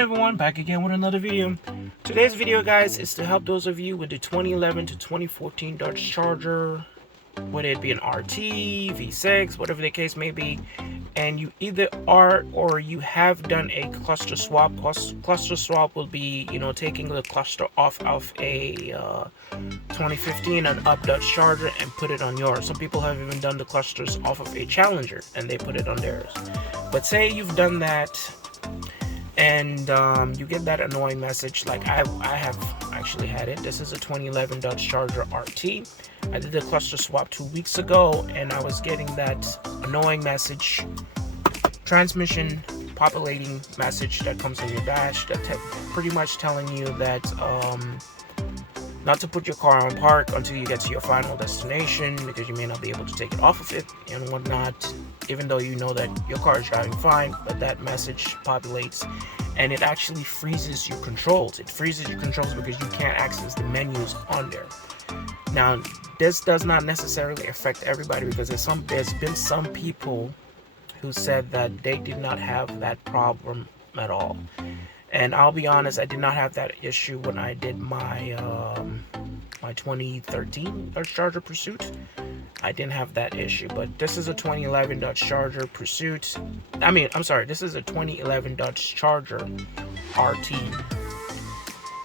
everyone, back again with another video. Today's video, guys, is to help those of you with the 2011 to 2014 Dodge Charger, whether it be an RT, V6, whatever the case may be, and you either are or you have done a cluster swap. Cluster swap will be, taking the cluster off of a 2015 and up Dodge Charger and put it on yours. Some people have even done the clusters off of a Challenger and they put it on theirs. But say you've done that and you get that annoying message, like I have actually had it. This is a 2011 Dodge Charger RT. I did the cluster swap 2 weeks ago and I was getting that annoying message, transmission populating message that comes on your dash, that pretty much telling you that not to put your car on park until you get to your final destination, because you may not be able to take it off of it and whatnot, even though you know that your car is driving fine. But that message populates and it actually freezes your controls. It freezes your controls because you can't access the menus on there. Now, this does not necessarily affect everybody, because there's been some people who said that they did not have that problem at all. And I'll be honest, I did not have that issue when I did my my 2013 Dodge Charger Pursuit. I didn't have that issue, but this is a 2011 Dodge Charger Pursuit. This is a 2011 Dodge Charger RT.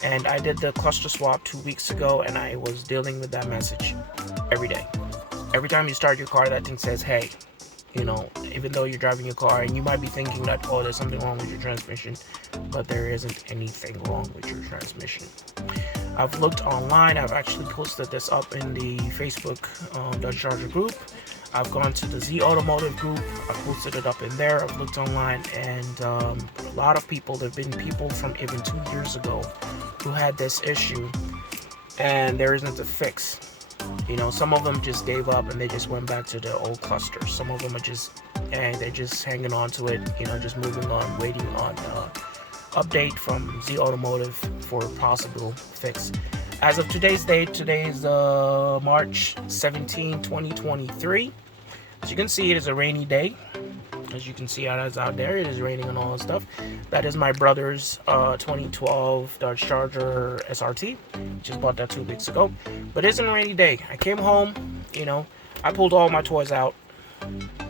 And I did the cluster swap 2 weeks ago, and I was dealing with that message every day. Every time you start your car, that thing says, hey, even though you're driving your car, and you might be thinking that, oh, there's something wrong with your transmission, but there isn't anything wrong with your transmission. I've looked online. I've actually posted this up in the Facebook Dodge Charger group. I've gone to the Z Automotive group. I've posted it up in there. I've looked online, and a lot of people, there have been people from even 2 years ago who had this issue, and there isn't a fix. Some of them just gave up and they just went back to the old clusters. Some of them are they're just hanging on to it, just moving on, waiting on update from Z Automotive for a possible fix. As of today's date, today is March 17, 2023. As you can see, it is a rainy day. As you can see out there, it is raining and all that stuff. That is my brother's 2012 Dodge Charger SRT. Just bought that 2 weeks ago. But it's a rainy day. I came home, I pulled all my toys out.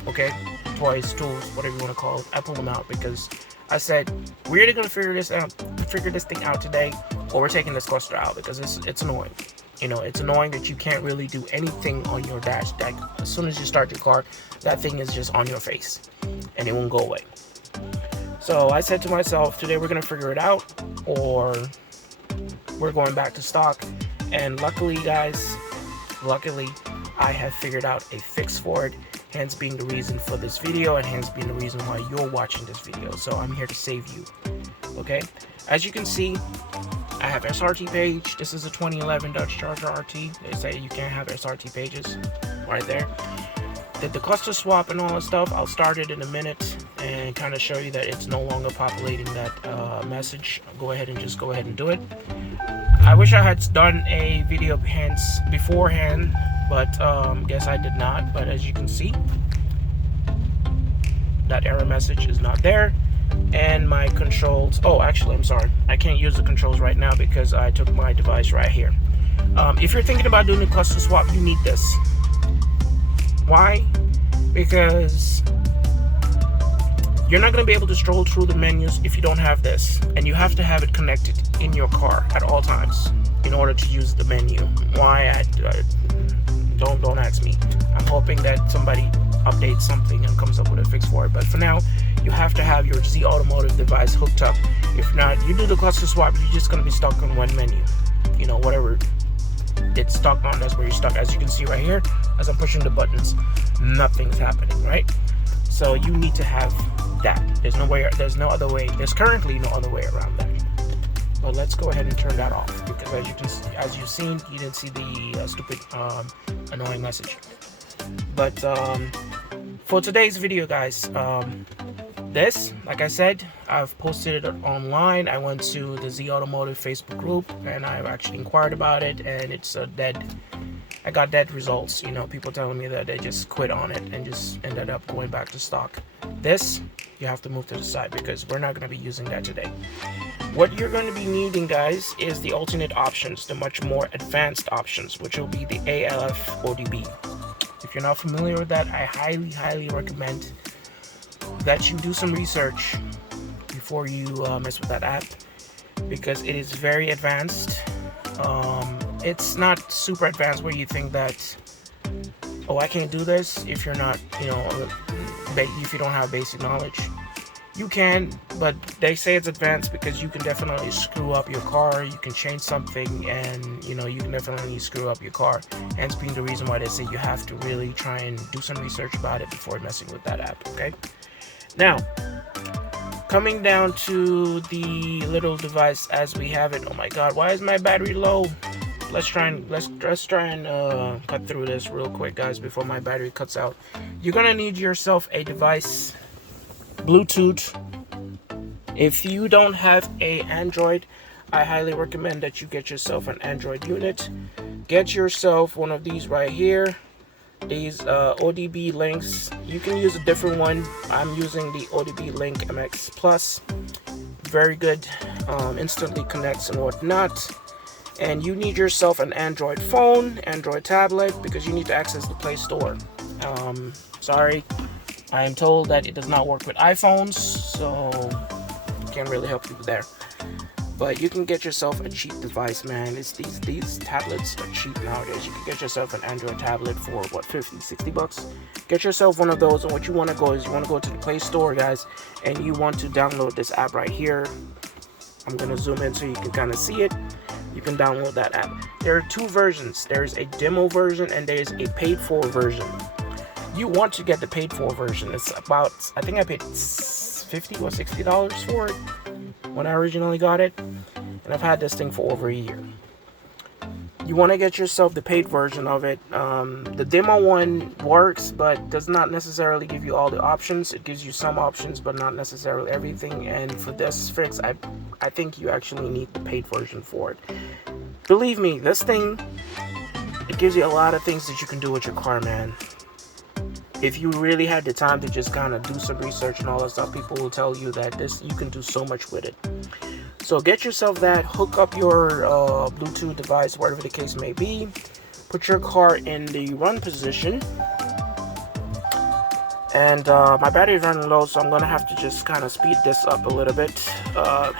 Okay? Toys, tools, whatever you want to call it. I pulled them out because I said, we're either going to figure this thing out today, or we're taking this cluster out, because it's annoying. It's annoying that you can't really do anything on your dash. Like, as soon as you start your car, that thing is just on your face and it won't go away. So I said to myself, today we're going to figure it out, or we're going back to stock. And luckily, guys, I have figured out a fix for it, hence being the reason for this video, and hence being the reason why you're watching this video. So I'm here to save you. Okay? As you can see, I have SRT page. This is a 2011 Dodge Charger RT. They say you can't have SRT pages right there. Did the cluster swap and all that stuff. I'll start it in a minute and kind of show you that it's no longer populating that message. Go ahead and do it. I wish I had done a video beforehand, but guess I did not. But as you can see, that error message is not there. And my controls, I'm sorry, I can't use the controls right now because I took my device right here. If you're thinking about doing a cluster swap, you need this. Why? Because you're not going to be able to stroll through the menus if you don't have this, and you have to have it connected in your car at all times in order to use the menu. Why? Don't ask me. I'm hoping that somebody updates something and comes up with a fix for it, but for now, you have to have your Z Automotive device hooked up. If not, you do the cluster swap, you're just going to be stuck on one menu. Whatever it's stuck on, that's where you're stuck. As you can see right here, as I'm pushing the buttons, nothing's happening, right? So you need to have that. There's currently no other way around that. But let's go ahead and turn that off, because as you've seen, you didn't see the stupid annoying message. But for today's video, guys, like I said, I've posted it online. I went to the Z Automotive Facebook group and I've actually inquired about it, and it's I got dead results. People telling me that they just quit on it and just ended up going back to stock. This you have to move to the side because we're not going to be using that today. What you're going to be needing, guys, is the alternate options, the much more advanced options, which will be the ALF ODB. If you're not familiar with that, I highly recommend that you do some research before you mess with that app, because it is very advanced. It's not super advanced where you think that, oh, I can't do this if you're not, if you don't have basic knowledge. You can, but they say it's advanced because you can definitely screw up your car. You can change something, and you can definitely screw up your car. Hence being the reason why they say you have to really try and do some research about it before messing with that app. Okay. Now, coming down to the little device as we have it. Oh my God, why is my battery low? Let's try and cut through this real quick, guys, before my battery cuts out. You're gonna need yourself a device, Bluetooth. If you don't have a Android, I highly recommend that you get yourself an Android unit. Get yourself one of these right here. These ODB links. You can use a different one. I'm using the ODB Link MX Plus. Very good. Instantly connects and whatnot. And you need yourself an Android phone, Android tablet, because you need to access the Play Store. Sorry, I am told that it does not work with iPhones, so can't really help you there. But you can get yourself a cheap device, man. It's these tablets are cheap nowadays. You can get yourself an Android tablet for what, 50, 60 bucks? Get yourself one of those, and what you want to go is you want to go to the Play Store, guys, and you want to download this app right here. I'm gonna zoom in so you can kind of see it. You can download that app. There are two versions. There's a demo version and there's a paid for version. You want to get the paid for version. It's about, I think I paid $50 or $60 for it when I originally got it, and I've had this thing for over a year. You want to get yourself the paid version of it. The demo one works, but does not necessarily give you all the options. It gives you some options, but not necessarily everything. And for this fix, I think you actually need the paid version for it. Believe me, this thing, it gives you a lot of things that you can do with your car, man. If you really had the time to just kind of do some research and all that stuff, people will tell you that you can do so much with it. So get yourself that, hook up your Bluetooth device, whatever the case may be. Put your car in the run position. And my battery is running low, so I'm going to have to just kind of speed this up a little bit.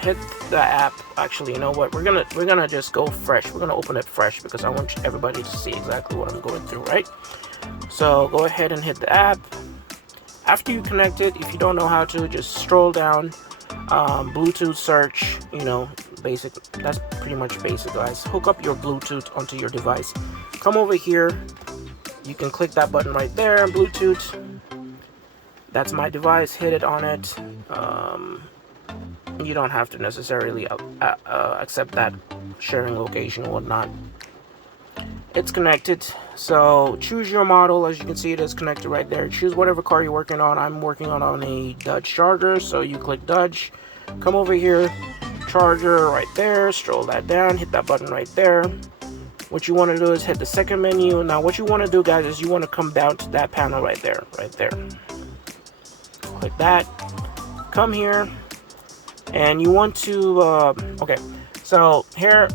Hit the app. Actually, you know what? We're gonna just go fresh. We're going to open it fresh because I want everybody to see exactly what I'm going through, right? So go ahead and hit the app. After you connect it, if you don't know how to, just scroll down. Bluetooth search, basic. That's pretty much basic, guys. Hook up your Bluetooth onto your device. Come over here. You can click that button right there, Bluetooth. That's my device. Hit it on it. You don't have to necessarily accept that sharing location or whatnot. It's connected. So choose your model. As you can see, it is connected right there. Choose whatever car you're working on. I'm working on a Dodge Charger, so you click Dodge. Come over here, Charger right there. Scroll that down. Hit that button right there. What you want to do is hit the second menu. Now, what you want to do, guys, is you want to come down to that panel right there, Click that. Come here, and you want to. Okay. So here,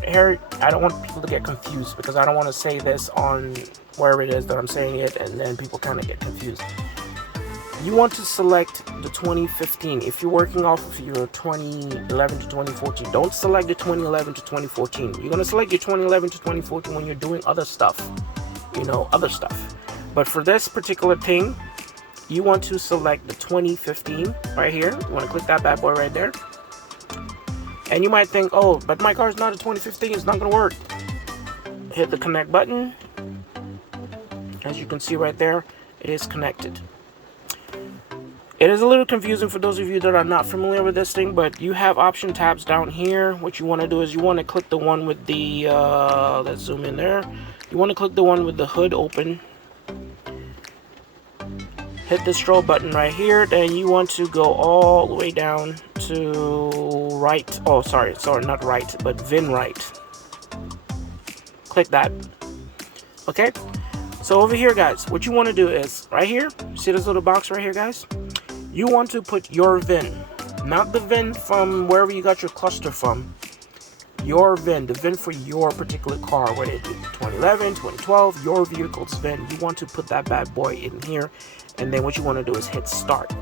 I don't want people to get confused because I don't want to say this on wherever it is that I'm saying it, and then people kind of get confused. You want to select the 2015. If you're working off of your 2011 to 2014, don't select the 2011 to 2014. You're going to select your 2011 to 2014 when you're doing other stuff, But for this particular thing, you want to select the 2015 right here. You want to click that bad boy right there. And you might think, oh, but my car's not a 2015, it's not going to work. Hit the connect button. As you can see right there, it is connected. It is a little confusing for those of you that are not familiar with this thing, but you have option tabs down here. What you want to do is you want to click the one with the, let's zoom in there. You want to click the one with the hood open. Hit the strobe button right here. Then you want to go all the way down to right. Oh, sorry, not right, but VIN right. Click that. Okay. So over here, guys, what you want to do is right here. See this little box right here, guys? You want to put your VIN, not the VIN from wherever you got your cluster from. Your VIN, the VIN for your particular car, whether it be 2011, 2012, your vehicle's VIN. You want to put that bad boy in here, and then what you want to do is hit start.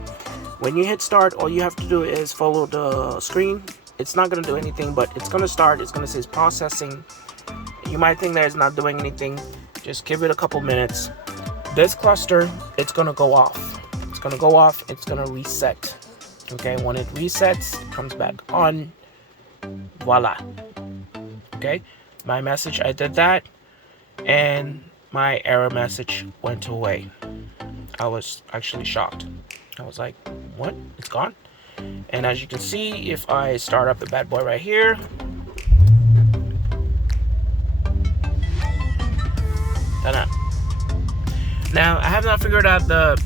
When you hit start, all you have to do is follow the screen. It's not going to do anything, but it's going to start. It's going to say processing. You might think that it's not doing anything. Just give it a couple minutes. This cluster, it's going to go off. It's going to go off. It's going to reset. Okay, when it resets, it comes back on. Voila. Okay, my message, I did that, and my error message went away. I was actually shocked. I was like, what? It's gone? And as you can see, if I start up the bad boy right here, ta-da. Now, I have not figured out the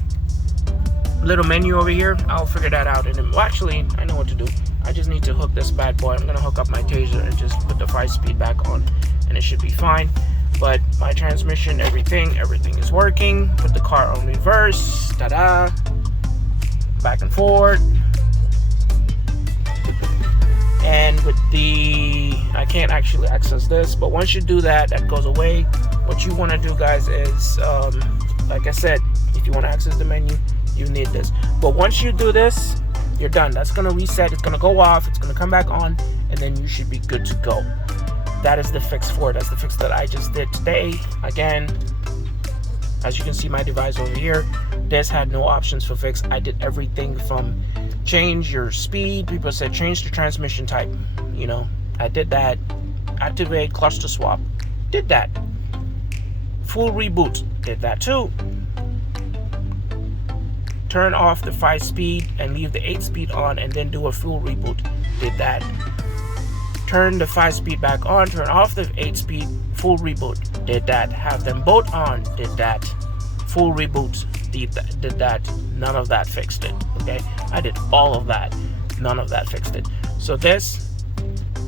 little menu over here. I'll figure that out. Well, actually, I know what to do. I just need to hook this bad boy. I'm going to hook up my taser and just put the 5-speed back on, and it should be fine. But my transmission, everything is working. Put the car on reverse. Ta-da. Back and forth. And with the, I can't actually access this, but once you do that, that goes away. What you want to do, guys, is, like I said, if you want to access the menu, you need this. But once you do this, you're done. That's going to reset. It's going to go off. It's going to come back on, and then you should be good to go. That is the fix for it. That's the fix that I just did today. Again, as you can see, my device over here, this had no options for fix. I did everything from change your speed. People said change the transmission type. You know, I did that. Activate cluster swap. Did that. Full reboot. Did that too. Turn off the 5-speed and leave the 8-speed on, and then do a full reboot. Did that. Turn the 5-speed back on, turn off the 8-speed, full reboot. Did that. Have them both on. Did that. Full reboot. Did that. None of that fixed it. Okay, I did all of that. None of that fixed it. So this,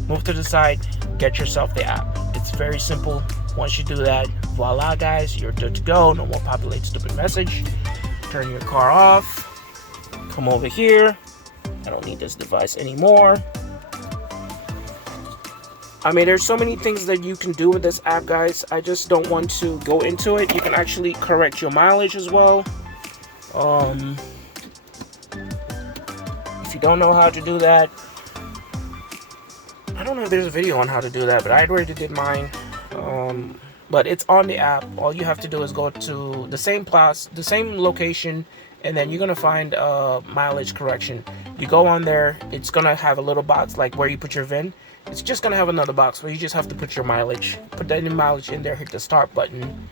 move to the side, get yourself the app. It's very simple. Once you do that, voila, guys, you're good to go. No more populate stupid message. Turn your car off. Come over here. I don't need this device anymore. I mean, there's so many things that you can do with this app, guys. I just don't want to go into it. You can actually correct your mileage as well. If you don't know how to do that, I don't know if there's a video on how to do that, but I already did mine. But it's on the app. All you have to do is go to the same location, and then you're gonna find mileage correction. You go on there. It's gonna have a little box like where you put your VIN. It's just gonna have another box where you just have to put your mileage. Put that mileage in there. Hit the start button,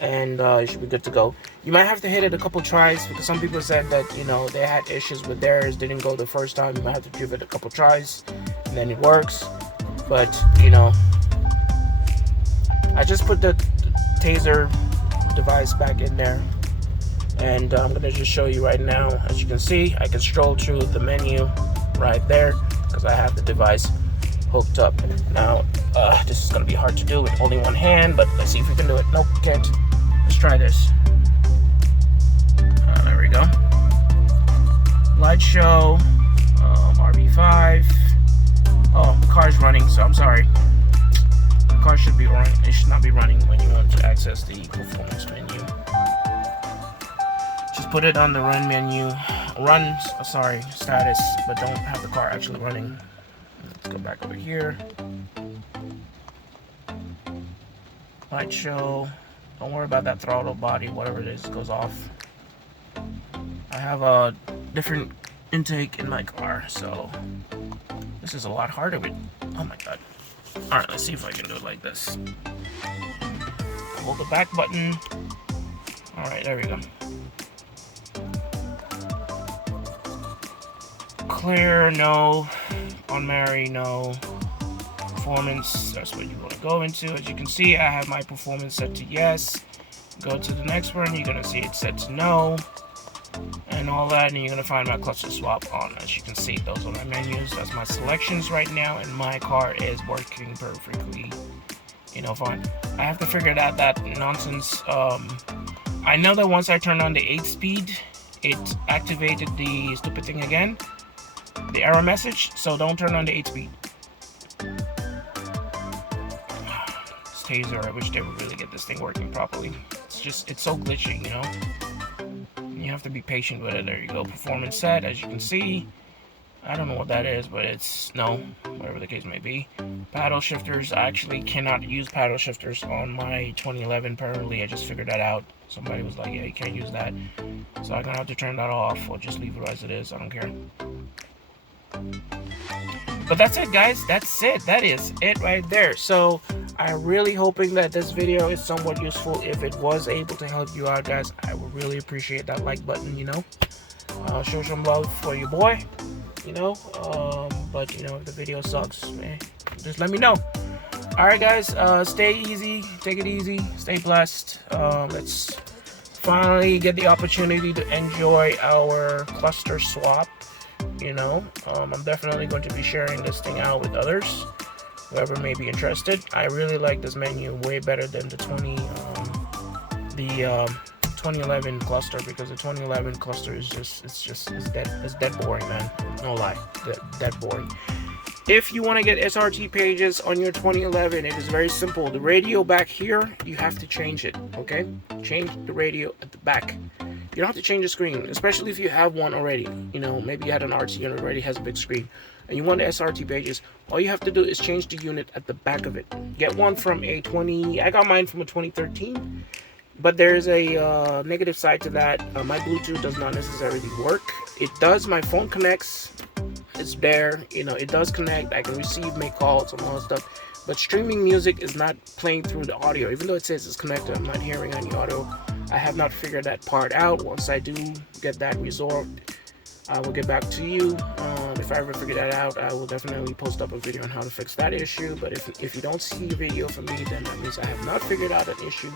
and you should be good to go. You might have to hit it a couple tries because some people said that, you know, they had issues with theirs, didn't go the first time. You might have to give it a couple tries, and then it works. But you know, I just put the taser device back in there, and I'm gonna just show you right now. As you can see, I can scroll through the menu right there because I have the device hooked up. Now this is gonna be hard to do with only one hand, but let's see if we can do it. Nope, can't. Let's try this. There we go. Light show, RB5. Oh, the car's running, so I'm sorry. The car should be running. It should not be running when you want to access the performance menu. Just put it on the run menu. Status, but don't have the car actually running. Let's go back over here. Light show. Don't worry about that throttle body, whatever it is, goes off. I have a different intake in my car, so this is a lot harder with, oh my god. Alright, let's see if I can do it like this. Hold the back button. Alright, there we go. Clear, no. On Mary, no. Performance, that's what you want to go into. As you can see, I have my performance set to yes. Go to the next one, you're going to see it set to no. And all that, and you're going to find my cluster swap on. As you can see, those are my menus. That's my selections right now, and my car is working perfectly, you know, fine. I have to figure out that nonsense. I know that once I turn on the 8-speed, it activated the stupid thing again, the error message. So don't turn on the 8-speed. This taser, I wish they would really get this thing working properly. It's so glitchy, you know. You have to be patient with it. There you go. Performance set, as you can see. I don't know what that is, but it's no, whatever the case may be. Paddle shifters, I actually cannot use paddle shifters on my 2011. Apparently, I just figured that out. Somebody was like, yeah, you can't use that. So I'm gonna have to turn that off or just leave it as it is. I don't care. But that's it, guys. That's it. That is it right there. So I'm really hoping that this video is somewhat useful. If it was able to help you out, guys, I would really appreciate that like button, you know. Show some love for your boy, you know. But you know, if the video sucks, man, just let me know. All right, guys, stay easy, take it easy, stay blessed. Let's finally get the opportunity to enjoy our cluster swap. You know, I'm definitely going to be sharing this thing out with others, whoever may be interested. I really like this menu way better than the 2011 cluster, because the 2011 cluster is it's dead boring, man. No lie, dead boring. If you want to get SRT pages on your 2011, it is very simple. The radio back here, you have to change it, okay? Change the radio at the back. You don't have to change the screen, especially if you have one already. You know, maybe you had an RT and it already has a big screen, and you want the SRT pages. All you have to do is change the unit at the back of it. Get one from a 20, I got mine from a 2013. But there's a negative side to that. My Bluetooth does not necessarily work. It does, my phone connects. It's there, you know, it does connect. I can receive, make calls, and all that stuff. But streaming music is not playing through the audio. Even though it says it's connected, I'm not hearing any audio. I have not figured that part out. Once I do get that resolved, I will get back to you. If I ever figure that out, I will definitely post up a video on how to fix that issue. But if you don't see a video from me, then that means I have not figured out an issue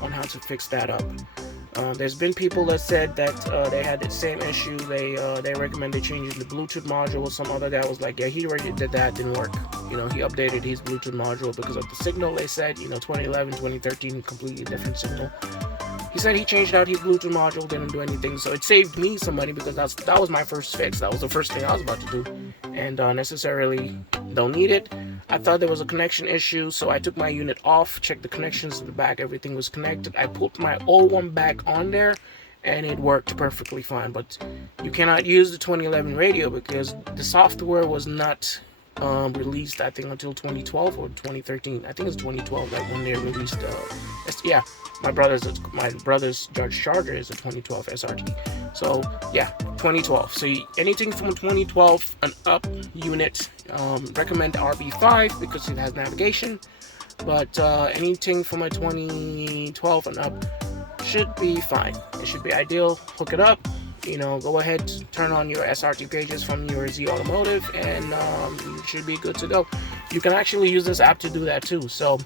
on how to fix that up. There's been people that said that they had the same issue. They recommended changing the Bluetooth module. Some other guy was like, yeah, he already did that, didn't work. You know, he updated his Bluetooth module because of the signal. They said, you know, 2011, 2013, completely different signal. He said he changed out his Bluetooth module, didn't do anything, so it saved me some money, because that was my first fix. That was the first thing I was about to do, and necessarily don't need it. I thought there was a connection issue, so I took my unit off, checked the connections to the back, everything was connected. I put my old one back on there, and it worked perfectly fine. But you cannot use the 2011 radio because the software was not released, I think, until 2012 or 2013. I think it's 2012, like when they released yeah, my brother's Judge Charger is a 2012 SRT. So yeah, 2012. So anything from 2012 and up unit, recommend RB5 because it has navigation. But anything from a 2012 and up should be fine. It should be ideal. Hook it up. You know, go ahead, turn on your SRT pages from your Z Automotive, and you should be good to go. You can actually use this app to do that too. So,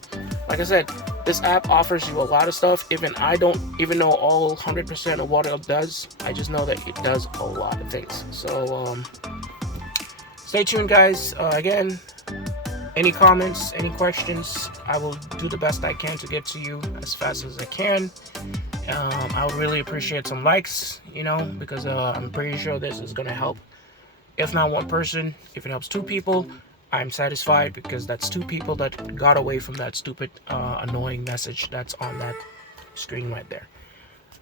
like I said, this app offers you a lot of stuff. Even I don't even know all 100% of what it does. I just know that it does a lot of things. So, stay tuned, guys. Again, any comments, any questions, I will do the best I can to get to you as fast as I can. I would really appreciate some likes, you know, because I'm pretty sure this is going to help. If not one person, if it helps 2 people, I'm satisfied, because that's 2 people that got away from that stupid, annoying message that's on that screen right there.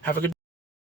Have a good